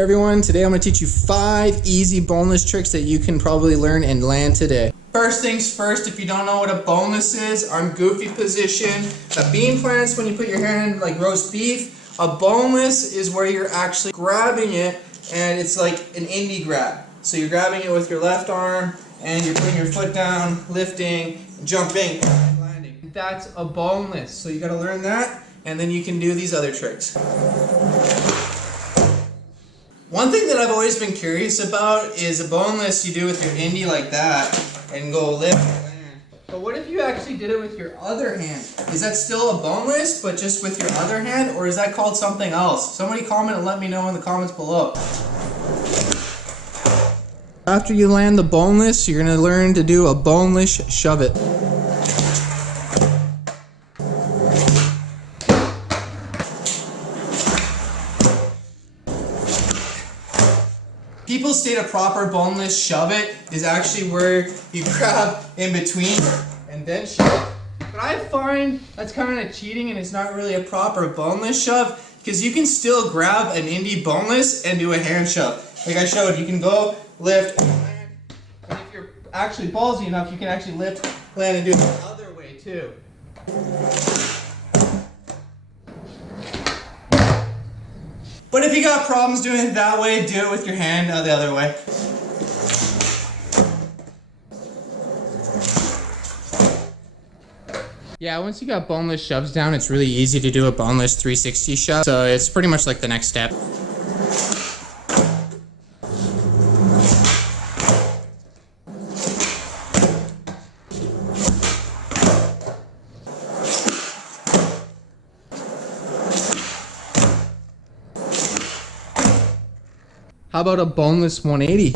there everyone. Today I'm going to teach you 5 easy boneless tricks that you can probably learn and land today. First things first, if you don't know what a boneless is, arm goofy position. A bean plant's when you put your hand like roast beef. A boneless is where you're actually grabbing it and it's like an indie grab. So you're grabbing it with your left arm and you're putting your foot down, lifting, jumping, and landing. That's a boneless. So you got to learn that and then you can do these other tricks. One thing that I've always been curious about is a boneless you do with your indie like that and go lift and land. But what if you actually did it with your other hand? Is that still a boneless but just with your other hand, or is that called something else? Somebody comment and let me know in the comments below. After you land the boneless, you're going to learn to do a boneless shove it. People state a proper boneless shove it is actually where you grab in between and then shove it. But I find that's kind of cheating and it's not really a proper boneless shove because you can still grab an indie boneless and do a hand shove. Like I showed, you can go, lift, and land. And if you're actually ballsy enough, you can actually lift, land, and do it the other way too. But if you got problems doing it that way, do it with your hand the other way. Yeah, once you got boneless shoves down, it's really easy to do a boneless 360 shove. So it's pretty much like the next step. How about a boneless 180?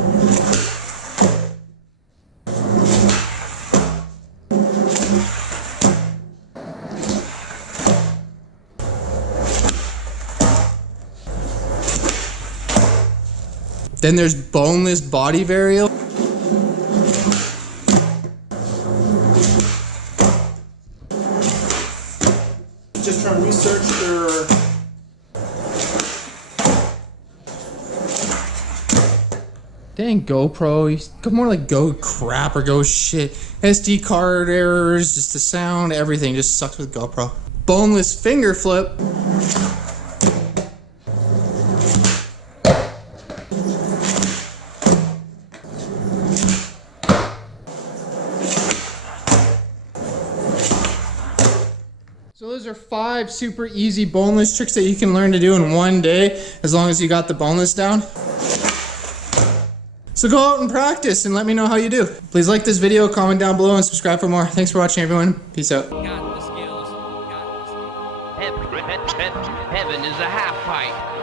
Then there's boneless body varial. Just trying to research their... Dang GoPro, you go more like go crap or go shit. SD card errors, just the sound, everything just sucks with GoPro. Boneless finger flip. So those are 5 super easy boneless tricks that you can learn to do in one day as long as you got the boneless down. So go out and practice and let me know how you do. Please like this video, comment down below, and subscribe for more. Thanks for watching, everyone. Peace out. Got the skills. Got the skills. Heaven is a half pipe.